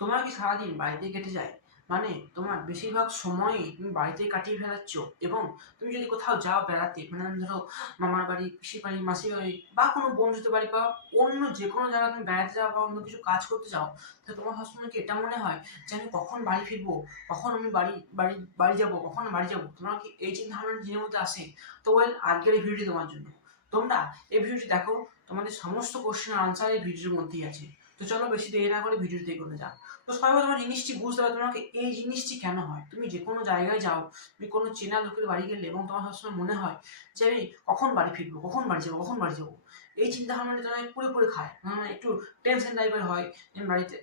তোমার কি সারাদিন বাড়িতে কেটে যায়? মানে তোমার বেশিরভাগ সময়ই তুমি বাড়িতেই কাটিয়ে ফেলাচ্ছ, এবং তুমি যদি কোথাও যাও বেড়াতে, মানে ধরো মামার বাড়ি, পিসির বাড়ি, মাসির বাড়ি, বা কোনো বন্ধুদের বাড়ি, বা অন্য যে কোনো জায়গায় তুমি বেড়াতে যাও বা অন্য কিছু কাজ করতে যাও, তো তোমার সবসময় কি এটা মনে হয় যে আমি কখন বাড়ি ফিরবো, কখন আমি বাড়ি বাড়ি বাড়ি যাবো, কখন বাড়ি যাবো? তোমার কি এই চিন্তা ভাবনা নিজের মধ্যে আসে? তো ওয়েল, আজকের এই ভিডিওটি তোমার জন্য। তোমরা এই ভিডিওটি দেখো, তোমাদের সমস্ত কোশ্চেনের আনসার এই ভিডিওর মধ্যেই আছে। তো চলো বেশি দেরি না করে ভিডিওটি এগোনো যাক। তো সবাই তোমার জিনিসটি বুঝতে হবে, তোমাকে এই জিনিসটি কেন হয়। তুমি যে কোনো জায়গায় যাও, তুমি কোনো চেনা লোকের বাড়ি গেলে এবং তোমার সবসময় মনে হয় যে আমি কখন বাড়ি ফিরবো, কখন বাড়ি যাবো, কখন বাড়ি যাবো, এই চিন্তা ভাবনাটা তোমাকে পুরো পুরো খায়। মানে একটু টেনশন টাইপের হয় যে বাড়িতে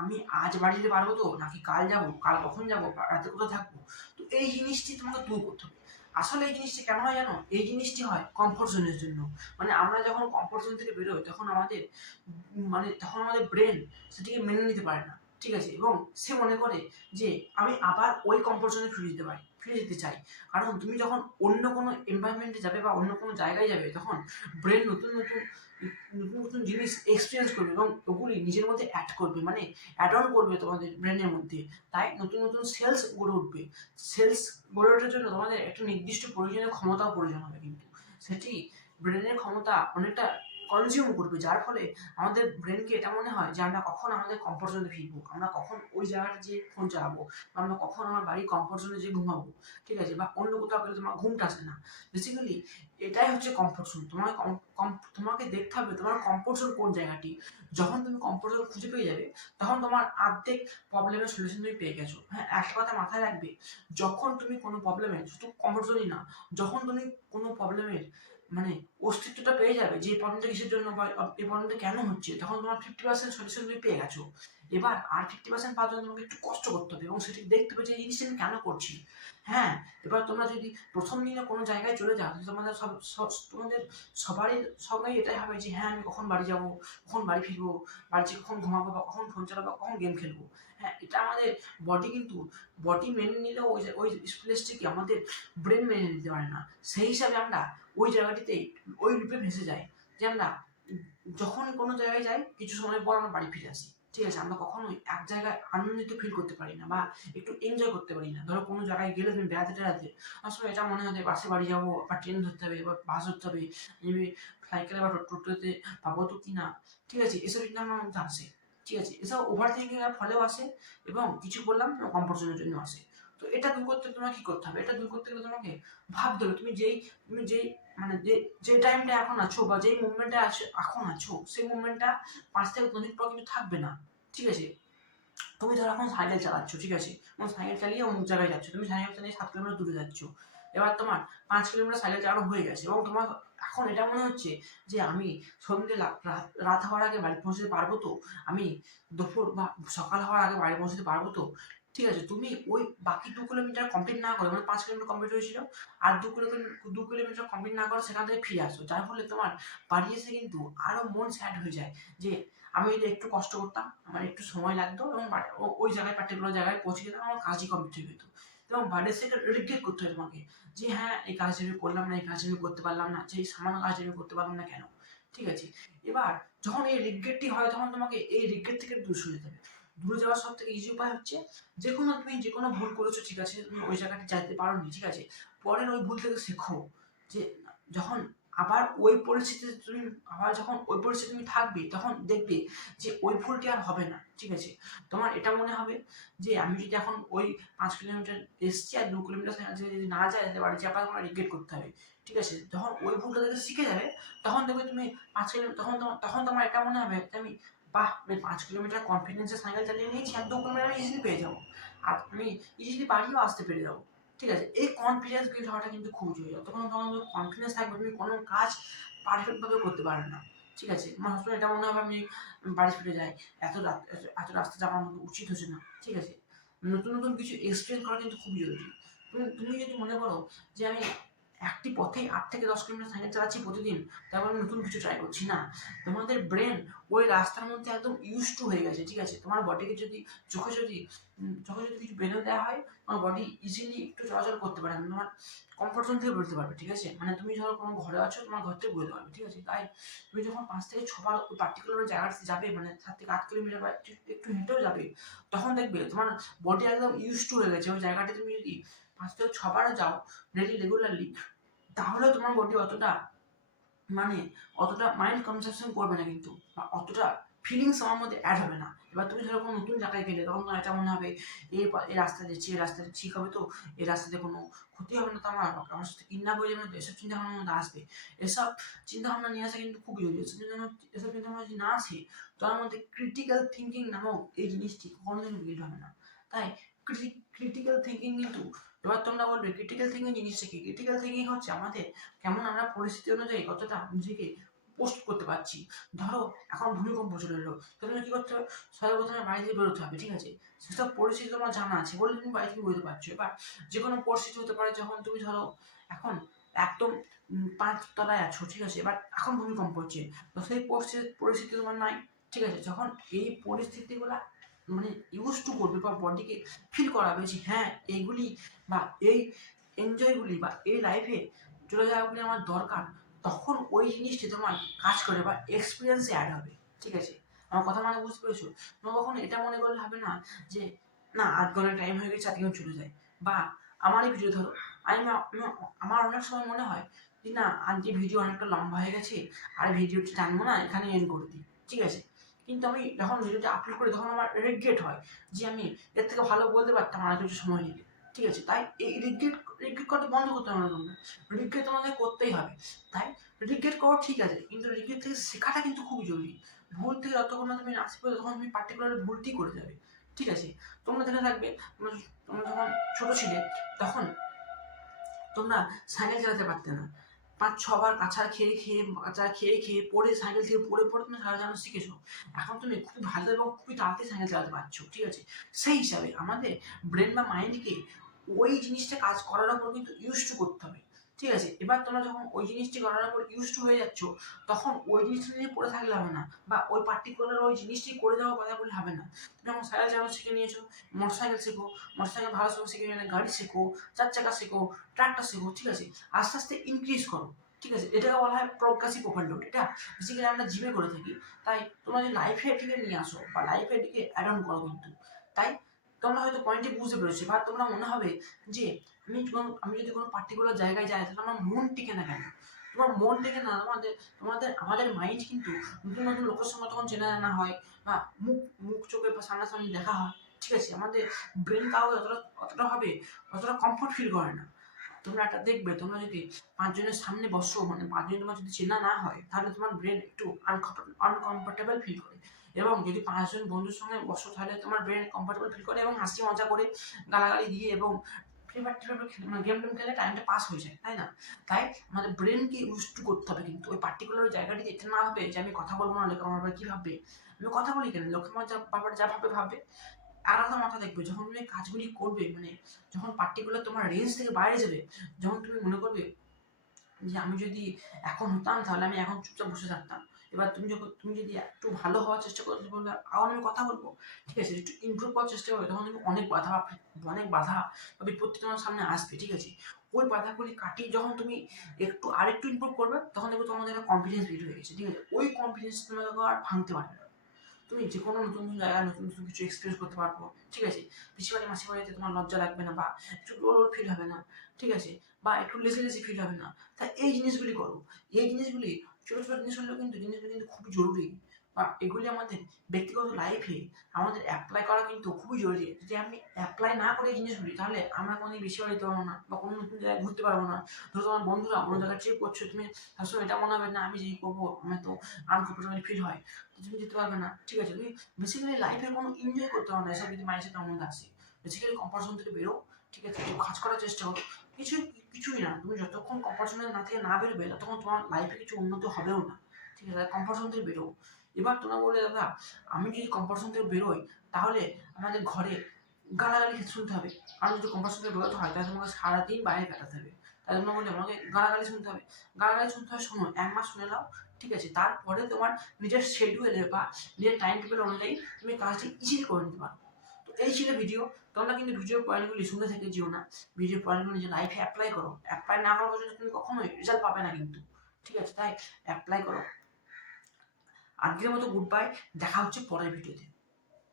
আমি আজ বাড়ি যেতে পারবো তো, নাকি কাল যাবো, কাল কখন যাবো, রাতে কোথায় থাকবো। তো এই জিনিসটি তোমাকে দূর করতে হবে। আসলে এই জিনিসটি কেন হয় জানো? এই জিনিসটি হয় কমফোর্ট জোনের জন্য। মানে আমরা যখন কমফোর্ট জোন থেকে বেরোই, তখন আমাদের ব্রেন সেটিকে মেনে নিতে পারে না, ঠিক আছে? এবং সে মনে করে যে আমি আবার ওই কমফোর্ট জোনে ফিরে যেতে চাই। কারণ তুমি যখন অন্য কোনো এনভায়রনমেন্টে যাবে বা অন্য কোনো জায়গায় যাবে, তখন ব্রেন নতুন নতুন নতুন নতুন জিনিস এক্সপিরিয়েন্স করবে এবং ওগুলি নিজের মধ্যে অ্যাড করবে, মানে অ্যাড অন করবে তোমাদের ব্রেনের মধ্যে। তাই নতুন নতুন সেলস গড়ে উঠবে। সেলস গড়ে ওঠার জন্য তোমাদের একটা নির্দিষ্ট প্রয়োজনীয় ক্ষমতাও প্রয়োজন হবে, কিন্তু সেটি ব্রেনের ক্ষমতা অনেকটা কনজিউম করবে, যার ফলে আমাদের ব্রেনকে এটা মনে হয় যে আমরা কখন আমাদের কমফোর্ট জোনে ফিরবো, আমরা কখন ওই জায়গাটা যেয়ে ফোন চালাবো, বা আমরা কখন আমার বাড়ির কমফোর্ট জোনে যেয়ে ঘুমাবো, ঠিক আছে? বা অন্য কোথাও গেলে তোমার ঘুমটা আসে না। বেসিক্যালি এটাই হচ্ছে কমফোর্ট জোন। তোমাকে দেখতে হবে তোমার কমফোর্ট জোন কোন জায়গাটি। যখন তুমি কমফোর্ট জোন খুঁজে পেয়ে যাবে, তখন তোমার অর্ধেক প্রবলেমের সলিউশন তুমি পেয়ে গেছো। হ্যাঁ, একটা কথা মাথায় রাখবে, যখন তুমি কোনো প্রবলেমে, শুধু কমফোর্ট জোনই না, যখন তুমি কোনো প্রবলেমের মানে অস্তিত্বটা পেয়ে যাবে যে এই প্রবলেমটা কিসের জন্য বা এই প্রবলেমটা কেন হচ্ছে, তখন তোমার 50% সলিউশন তুমি পেয়ে গেছো। এবার আর 50% পাওয়ার জন্য তোমাকে একটু কষ্ট করতে হবে এবং সেটি দেখতে হবে যে এই জিনিসটা আমি কেন করছি। হ্যাঁ, এবার তোমরা যদি প্রথম দিনে কোনো জায়গায় চলে যাও, তোমাদের সবাই এটাই হবে যে হ্যাঁ আমি কখন বাড়ি যাবো, কখন বাড়ি ফিরবো, বাড়িতে কখন ঘুমাবো, বা কখন ফোন চালাবো, কখন গেম খেলবো। হ্যাঁ, এটা আমাদের বডি মেনে নিলেও ওই প্লেসটিকে আমাদের ব্রেন মেনে নিতে পারে না। সেই হিসাবে আমরা ওই জায়গাটিতেই ওই লুপে ভেসে যাই, যে আমরা যখন কোনো জায়গায় যাই কিছু সময় পর আমরা বাড়ি ফিরে আসি, ঠিক আছে? আমরা কখনোই এক জায়গায় আনন্দিত ফিল করতে পারি না বা একটু এনজয় করতে পারি না। ধরো কোনো জায়গায় গেলে তুমি বেড়াতে টেড়াতে, আসলে এটা মনে হয় যে বাসে বাড়ি যাবো, বা ট্রেন ধরতে হবে, বা বাস ধরতে হবে, সাইকেলে বা টোটোতে পাবো তো কি না, ঠিক আছে? এসব চিন্তা আমার মধ্যে আসে, ঠিক আছে? এসব ওভার থিঙ্কিং এর ফলেও আসে, এবং কিছু বললাম কমফোর্ট জোনের জন্য আসে। তো এটা দূর করতে তোমাকে কি করতে হবে? এটা দূর করতে গেলে তোমাকে ভাবতে হবে তুমি যেই মানে যে টাইমটা এখন আছো, বা যেই মুভমেন্টে আছো এখন আছো, সেই মুভমেন্টটা 5 থেকে 10 মিনিট পর কিন্তু থাকবে না, ঠিক আছে? তুমি ধরো এখন সাইকেল চালাচ্ছ, ঠিক আছে? এবং সাইকেল চালিয়ে অমুক জায়গায় যাচ্ছ, তুমি সাইকেল চালিয়ে 7 কিলোমিটার দূরে যাচ্ছ। এবার তোমার 5 কিলোমিটার সাইকেল চালানো হয়ে গেছে, এবং তোমার এখন এটা মনে হচ্ছে যে আমি সন্ধ্যে রাত হওয়ার আগে বাড়ি পৌঁছতে পারবো তো, আমি দুপুর বা সকাল হওয়ার আগে বাড়ি পৌঁছতে পারবো তো, ঠিক আছে? তুমি ওই বাকি 2 কিলোমিটার কমপ্লিট না করে, মানে 5 কিলোমিটার কমপ্লিট হয়েছিল, আর 2 কিলোমিটার কমপ্লিট না করে সেখান থেকে ফিরে আসো, যার ফলে তোমার বাড়ি এসে কিন্তু আরো মন স্যাড হয়ে যায় যে আমি যদি একটু কষ্ট করতাম, আমার একটু সময় লাগতো, এবং ওই জায়গায় পার্টিকুলার জায়গায় পৌঁছে গেলাম, আমার কাজই কমপ্লিট হয়ে যেত। এবং বাড়ি এসে রিগ্রেট করতে হয় তোমাকে, যে হ্যাঁ এই কাজটা আমি করলাম না, এই কাজটা আমি করতে পারলাম না, যে এই সামান্য কাজটা আমি করতে পারলাম না কেন, ঠিক আছে? এবার যখন এই রিগ্রেটটি হয়, তখন তোমাকে এই রিগ্রেট থেকে দূরে সরে যেতে হবে। দূরে যাওয়ার সব থেকে ইজি উপায় হচ্ছে, তুমি যে কোনো ভুল করেছো, ঠিক আছে? তুমি ওই জায়গাটা যাইতে পারোনি, ঠিক আছে? পরের ওই ভুল থেকে শেখো, যে যখন আবার ওই পরিস্থিতিতে তুমি যখন ওই পরিস্থিতি তুমি থাকবে, তখন দেখবে যে ওই ভুলটি আর হবে না, ঠিক আছে? তোমার এটা মনে হবে যে আমি যদি এখন ওই 5 কিলোমিটার এসছি আর 2 কিলোমিটার যদি না যায়, তাহলে বাড়ি চাপা আমার রিগ্রেট করতে হবে, ঠিক আছে? যখন ওই ভুলটা থেকে শিখে যাবে, তখন দেখবে তুমি 5 কিলোমিটার, তখন তোমার এটা মনে হবে যে আমি বাহ, আমি 5 কিলোমিটার কনফিডেন্সে সাইকেল চালিয়ে নিয়েছি, আর 2 কিলোমিটার আমি ইজিলি পেয়ে যাবো, আর আমি ইজিলি বাড়িও আসতে পেরে যাবো, ঠিক আছে? এই কনফিডেন্স বিল্ড হওয়াটা কিন্তু খুব জরুরি। যতক্ষণ তোমার কনফিডেন্স থাকবে, তুমি কোনো কাজ পারফেক্ট ভাবে করতে পারবে না, ঠিক আছে? আমার সবসময় এটা মনে হবে আমি বাড়ি ফিরে যাই, এত রাস্তা যাওয়া আমার উচিত হচ্ছে না, ঠিক আছে? নতুন নতুন কিছু এক্সপিরিয়েন্স করা কিন্তু খুবই জরুরি। তুমি যদি মনে করো যে আমি একটি পথেই 8 থেকে 10 কিলোমিটার সাইকেল চালাচ্ছি প্রতিদিন, তারপর আমি নতুন কিছু ট্রাই করছি না। তোমাদের ব্রেন ওই রাস্তার মধ্যে একদম ইউজ টু হয়ে গেছে, ঠিক আছে? তোমার বডিকে যদি চোখে যদি কিছু বেঁধে দেওয়া হয়, তোমার বডি ইজিলি একটু চলাচল করতে পারে, তোমার কমফর্ট জোন থেকে বেরোতে পারবে, ঠিক আছে? মানে তুমি ধরো কোনো ঘরে আছো, তোমার ঘর থেকে বেরোতে পারবে, ঠিক আছে? তাই তুমি যখন 5 থেকে 6 বার ওই পার্টিকুলার জায়গাতে যাবে, মানে 7 থেকে 8 কিলোমিটার বা একটু হেঁটেও যাবে, তখন দেখবে তোমার বডি একদম ইউজ টু হয়ে গেছে ওই জায়গাটা। তুমি যদি 5 থেকে 6 বারও যাও রেগুলারলি, তাহলে তোমার বডি মানে অতটা মাইন্ড কনসাপশন করবে না কিন্তু, বা অতটা ফিলিংস আমার মধ্যে অ্যাড হবে না। এবার তুমি ধরো কোনো নতুন জায়গায় গেলে, তখন তোমার এটা মনে হবে এই রাস্তা যাচ্ছি, এই রাস্তাটা ঠিক হবে তো, এই রাস্তাতে কোনো ক্ষতি হবে না তো, আমার সাথে কিডন্যাপ হয়ে যাবে না তো, এসব চিন্তা ভাবনার মধ্যে আসবে। এসব চিন্তা ভাবনা নিয়ে আসা কিন্তু খুবই জরুরি। এসব চিন্তা ভাবনা যদি না আসে, তোমার মধ্যে ক্রিটিক্যাল থিঙ্কিং নামক এই জিনিসটি কোনোদিন বিল্ড হবে না। তাই ক্রিটিক্যাল থিঙ্কিং কিন্তু, এবার তোমরা বলবে ক্রিটিক্যাল থিঙ্কিং জিনিসটা কি? ক্রিটিক্যাল থিঙ্কিং হচ্ছে আমাদের কেমন আমরা পরিস্থিতি অনুযায়ী কতটা নিজেকে পোস্ট করতে পারছি। ধরো এখন ভূমিকম্প চলে এলো, তাহলে কি করতে হবে? সর্বপ্রথমে বাড়ি থেকে বেরোতে হবে, ঠিক আছে? সেসব পরিস্থিতি তোমার জানা আছে বলে তুমি বাড়ি থেকে বেরোতে পারছো। এবার যে কোনো পরিস্থিতি হতে পারে, যখন তুমি ধরো এখন একদম 5 তলায় আছো, ঠিক আছে? এবার এখন ভূমিকম্প হচ্ছে, তো সেই পরিস্থিতি তোমার নাই, ঠিক আছে? যখন এই পরিস্থিতিগুলা মানে ইউজ টু করবে বা বডিকে ফিল করাবে যে হ্যাঁ এইগুলি বা এই এনজয়গুলি বা এই লাইফে চলে যাওয়াগুলি আমার দরকার, তখন ওই জিনিসটি তোমার কাজ করে বা এক্সপিরিয়েন্সে অ্যাড হবে, ঠিক আছে? আমার কথা মানে বুঝতে পেরেছো? তোমার কখনো এটা মনে করলে হবে না যে না 8 ঘন্টা টাইম হয়ে গেছে, আজকে চলে যায়। বা আমারই ভিডিও ধরো, আমার অনেক সময় মনে হয় যে না আজকে ভিডিও অনেকটা লম্বা হয়ে গেছে, আর ভিডিওটি টানবো না, এখানে এন্ড করে দিই, ঠিক আছে? কিন্তু আমি যখন ভিডিওটি আপলোড করি, তখন আমার রিগ্রেট হয় যে আমি এর থেকে ভালো বলতে পারতাম আর কিছু সময় নিয়ে, ঠিক আছে? তাই এই রিগ্রেট করতে বন্ধ করতে হবে না তোমরা, রিগ্রেট তোমাদের করতেই হবে। তাই রিগ্রেট করো, ঠিক আছে, কিন্তু রিগ্রেট থেকে শেখাটা কিন্তু খুবই জরুরি। ভুল থেকে যতক্ষণ না তুমি না শিখবে, তখন তুমি পার্টিকুলার ভুলটি করে যাবে, ঠিক আছে? তোমরা দেখে থাকবে, তোমরা যখন ছোট ছিলে, তখন তোমরা সাইকেল চালাতে পারতে না, 5-6 বার কাঁচা খেয়ে পড়ে, সাইকেল থেকে পড়ে পড়ে তুমি সাইকেল চালানো শিখেছো। এখন তুমি খুবই ভালো এবং খুবই তাড়াতাড়ি সাইকেল চালাতে পারছো, ঠিক আছে? সেই হিসাবে আমাদের ব্রেন বা মাইন্ডকে ওই জিনিসটা কাজ করার উপর কিন্তু ইউজ টু করতে হবে, ঠিক আছে? এবার তোমরা যখন ওই জিনিসটি করার উপর ইউজ টু হয়ে যাচ্ছ, তখন ওই জিনিসটা নিয়ে পড়ে থাকলে হবে না, বা ওই পার্টিকুলার ওই জিনিসটি করে যাওয়ার কথা বলে হবে না। তুমি যখন সাইকেল চালানো শিখে নিয়েছো, মোটরসাইকেল শেখো, মোটরসাইকেল ভালো শিখে নিয়ে গাড়ি শেখো, 4 চাকা শেখো, ট্রাক্টর শেখো, ঠিক আছে? আস্তে আস্তে ইনক্রিজ করো, ঠিক আছে? এটাকে বলা হয় প্রোগ্রেসিভ ওভারলোড। এটা বেসিক্যালি আমরা জিমে করে থাকি। তাই তোমরা যদি লাইফে এটিকে নিয়ে আসো বা লাইফে এটিকে অ্যাড অন করো কিন্তু, তাই তোমরা হয়তো পয়েন্টটি বুঝতে পেরেছো। বা তোমরা মনে হবে যে আমি যদি কোনো পার্টিকুলার জায়গায় যাই, তাহলে আমার মন টিকে না কেন? তোমার মন টিকে না, আমাদের মাইন্ড কিন্তু নতুন নতুন লোকের সঙ্গে তখন চেনা জানা হয়, বা মুখ মুখ চোখে বা সামনাসামনি দেখা হয়, ঠিক আছে? আমাদের ব্রেন তাও অতটা কমফোর্ট ফিল করে না। তোমরা একটা দেখবে, তোমরা যদি 5 জনের সামনে বসো, মানে 5 জন তোমার যদি চেনা না হয়, তাহলে তোমার ব্রেন একটু আনকমফোর্টেবল ফিল করে। এবং যদি 5 জন বন্ধুর সঙ্গে বসো, তাহলে তোমার ব্রেন কমফোর্টেবল ফিল করে এবং হাসি মজা করে, গালাগালি দিয়ে এবং ফ্রি ফায়ার মানে গেম খেলে টাইমটা পাস হয়ে যায়, তাই না? তাই আমাদের ব্রেনকে ইউজ টু করতে হবে কিন্তু ওই পার্টিকুলার জায়গাটিতে। এটা না হবে যে আমি কথা বলবো না, লোক আমার কি ভাববে, আমি কথা বলি কেন, লোক আমার যা ভাববে। আর একটা মাথা দেখবে, যখন তুমি কাজগুলি করবে, মানে যখন পার্টিকুলার তোমার রেঞ্জ থেকে বাইরে যাবে, যখন তুমি মনে করবে যে আমি যদি এখন হতাম, তাহলে আমি এখন চুপচাপ বসে থাকতাম। এবার তুমি যদি একটু ভালো হওয়ার চেষ্টা করো, তুমি বলবে এখন আমি কথা বলবো, ঠিক আছে? একটু ইমপ্রুভ করার চেষ্টা করবে, তখন তুমি অনেক বাধা বা বিপত্তি তোমার সামনে আসবে, ঠিক আছে? ওই বাধাগুলি কাটিয়ে যখন তুমি আরেকটু ইমপ্রুভ করবে, তখন দেখবে তোমাদের একটা কনফিডেন্স বিল্ড হয়ে গেছে, ঠিক আছে? ওই কনফিডেন্স তোমাকে আর ভাঙতে পারবে না। তুমি যে কোনো নতুন নতুন জায়গায় নতুন নতুন কিছু এক্সপিরিয়েন্স করতে পারবো, ঠিক আছে? পিসিবাড়ি মাসিবাড়িতে তোমার লজ্জা লাগবে না, বা একটু লোল ফিল হবে না, ঠিক আছে? বা একটু লেজি ফিল হবে না। তাই এই জিনিসগুলি করো। এই জিনিসগুলি ছোটো ছোটো জিনিস হলেও কিন্তু জিনিসগুলি কিন্তু খুবই জরুরি, বা এগুলি আমাদের ব্যক্তিগত লাইফে আমাদের অ্যাপ্লাই করা কিন্তু খুবই জরুরি। যদি আমি অ্যাপ্লাই না করি এই জিনিসগুলি, তাহলে আমরা কোনোদিন বেশি বার যেতে পারবো না, বা কোনো নতুন জায়গায় ঘুরতে পারবো না। ধরো তোমার বন্ধুরা অন্য জায়গায় ট্রিপ করছো, তুমি সবসময় এটা মনে হবে না আমি যেই করবো আমার তো আনকমফোর্টেবল ফিল হয়, তুমি যেতে পারবে না, ঠিক আছে? তুমি বেসিক্যালি লাইফে কোনো এনজয় করতে পারো না এসব যদি মাইন্ডসেট আমার মধ্যে আসে। বেসিক্যালি কমফর্ট জোন থেকে বেরো, ঠিক আছে? একটু কাজ করার চেষ্টা করো। কিছুই না, তুমি যতক্ষণ কমফর্ট জোনে না বেরোবে, ততক্ষণ তোমার লাইফে কিছু উন্নতি হবেও না, ঠিক আছে? কমফর্ট জোন থেকে বেরো। এবার তোমরা বলে দাদা আমি যদি কমফর্ট জোন থেকে বেরোই, তাহলে আমাদের ঘরে গালাগালি শুনতে হবে। আর যদি কমফর্ট জোন থেকে বেরোতে হয়, তাহলে তোমাকে সারাদিন বাইরে কাটাতে হবে। তাই জন্য বলি আমাকে গালাগালি শুনতে হবে। গালাগালি শুনতে হয়, শোনো ১ মাস শুনে নাও, ঠিক আছে? তারপরে তোমার নিজের শিডিউলে বা নিজের টাইম টেবিল অনুযায়ী তুমি কাজটি ইজিলি করে নিতে পারো। তো এই ছিল ভিডিও। তোমরা কিন্তু ভিডিও পয়েন্টগুলি শুনে থেকে যেও না। ভিডিও পয়েন্টগুলো নিজের লাইফে অ্যাপ্লাই করো। অ্যাপ্লাই না করা পর্যন্ত তুমি কখনোই রেজাল্ট পাবে না কিন্তু। ঠিক আছে? তাই অ্যাপ্লাই করো। আজকের মতো গুড বাই। দেখা হচ্ছে পরের ভিডিওতে।